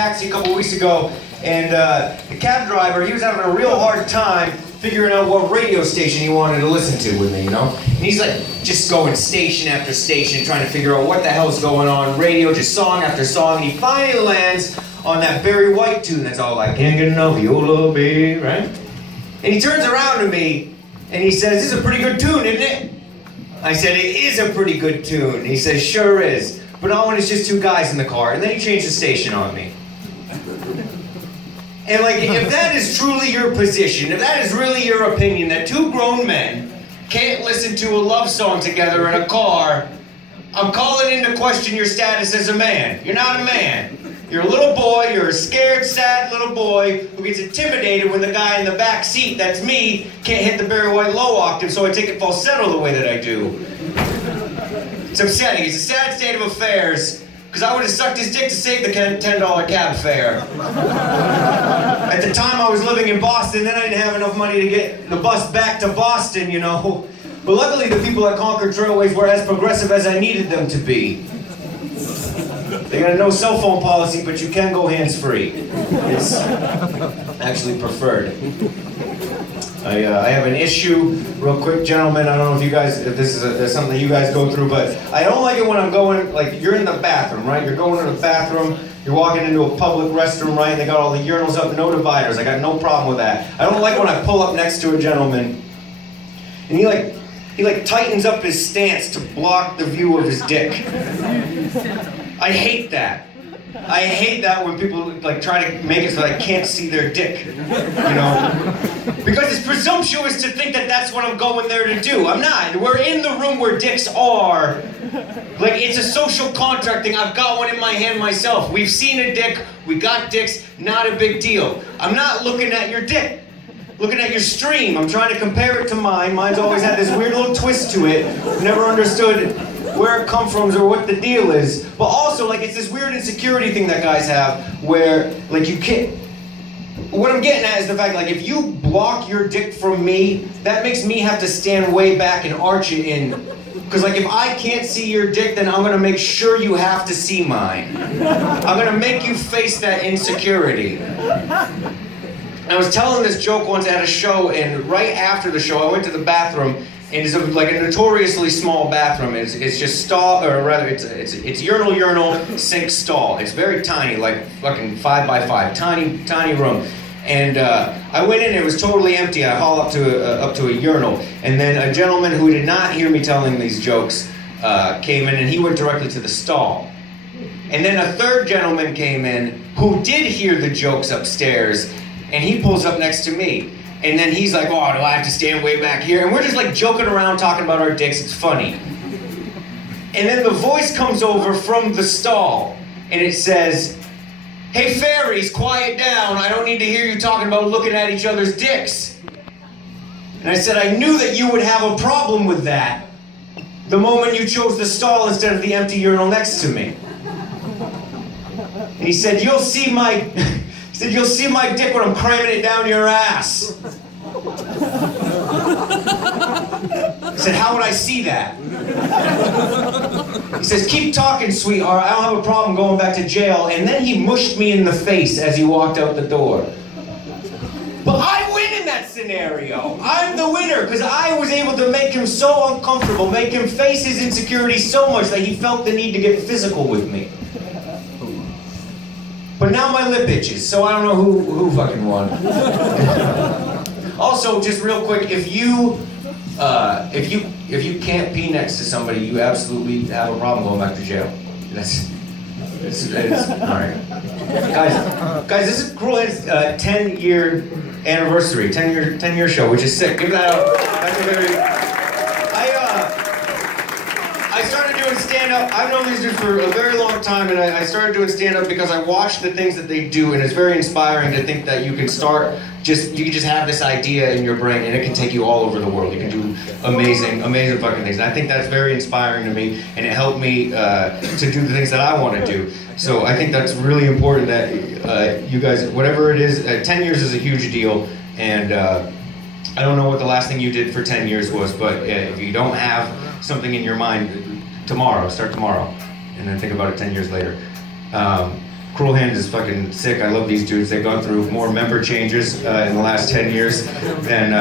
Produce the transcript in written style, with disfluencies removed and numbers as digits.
taxi a couple weeks ago, and the cab driver, he was having a real hard time figuring out what radio station he wanted to listen to with me, you know? And he's like just going station after station, trying to figure out what the hell's going on, radio, just song after song, and he finally lands on that Barry White tune that's all like, can't get enough of your love, babe, right? And he turns around to me, and he says, this is a pretty good tune, isn't it? I said, it is a pretty good tune. He says, sure is. But all when it's just two guys in the car, and then he changed the station on me. And like, if that is truly your position, if that is really your opinion, that two grown men can't listen to a love song together in a car, I'm calling into question your status as a man. You're not a man. You're a little boy, you're a scared, sad little boy who gets intimidated when the guy in the back seat, that's me, can't hit the Barry White low octave, so I take it falsetto the way that I do. It's upsetting. It's a sad state of affairs, because I would have sucked his dick to save the $10 cab fare. At the time I was living in Boston, then I didn't have enough money to get the bus back to Boston, you know. But luckily the people at Concord Trailways were as progressive as I needed them to be. They got a no cell phone policy, but you can go hands-free. It's actually preferred. I have an issue, real quick, gentlemen. I don't know if you guys, if this is something you guys go through, but I don't like it when I'm going, like, you're in the bathroom, right? You're going to the bathroom, you're walking into a public restroom, right? And they got all the urinals up, no dividers. I got no problem with that. I don't like when I pull up next to a gentleman, and he tightens up his stance to block the view of his dick. I hate that. I hate that when people like try to make it so I can't see their dick, you know? Because it's presumptuous to think that that's what I'm going there to do. I'm not. We're in the room where dicks are. Like, it's a social contract thing. I've got one in my hand myself. We've seen a dick, we got dicks, not a big deal. I'm not looking at your dick. Looking at your stream, I'm trying to compare it to mine. Mine's always had this weird little twist to it. Never understood where it comes from or what the deal is. But also, like, it's this weird insecurity thing that guys have where, like, you can't... What I'm getting at is the fact, like, if you block your dick from me, that makes me have to stand way back and arch it in. Because, like, if I can't see your dick, then I'm going to make sure you have to see mine. I'm going to make you face that insecurity. I was telling this joke once at a show, and right after the show, I went to the bathroom, and it's like a notoriously small bathroom. It's just stall, or rather, it's urinal, sink, stall. It's very tiny, like fucking 5 by 5, tiny room. And I went in, it was totally empty. I hauled up to a urinal, and then a gentleman who did not hear me telling these jokes came in, and he went directly to the stall. And then a third gentleman came in who did hear the jokes upstairs. And he pulls up next to me. And then he's like, oh, do I have to stand way back here? And we're just like joking around, talking about our dicks. It's funny. And then the voice comes over from the stall. And it says, hey, fairies, quiet down. I don't need to hear you talking about looking at each other's dicks. And I said, I knew that you would have a problem with that the moment you chose the stall instead of the empty urinal next to me. And he said, you'll see my... He said, you'll see my dick when I'm cramming it down your ass. I said, how would I see that? He says, keep talking, sweetheart. I don't have a problem going back to jail. And then he mushed me in the face as he walked out the door. But I win in that scenario. I'm the winner because I was able to make him so uncomfortable, make him face his insecurity so much that he felt the need to get physical with me. But now my lip itches, so I don't know who fucking won. Also, just real quick, if you can't pee next to somebody, you absolutely have a problem going back to jail. That's all right. Guys, this is cool. It's 10-year anniversary, 10-year show, which is sick. Give that up. That's a very. I started doing stand-up. I've known these dudes for a very long time, and I started doing stand-up because I watched the things that they do, and it's very inspiring to think that you can you can just have this idea in your brain, and it can take you all over the world. You can do amazing fucking things. And I think that's very inspiring to me, and it helped me to do the things that I want to do. So I think that's really important that you guys, whatever it is, 10 years is a huge deal, and I don't know what the last thing you did for 10 years was, but if you don't have something in your mind, start tomorrow, and then think about it 10 years later. Cruel Hand is fucking sick. I love these dudes. They've gone through more member changes in the last 10 years than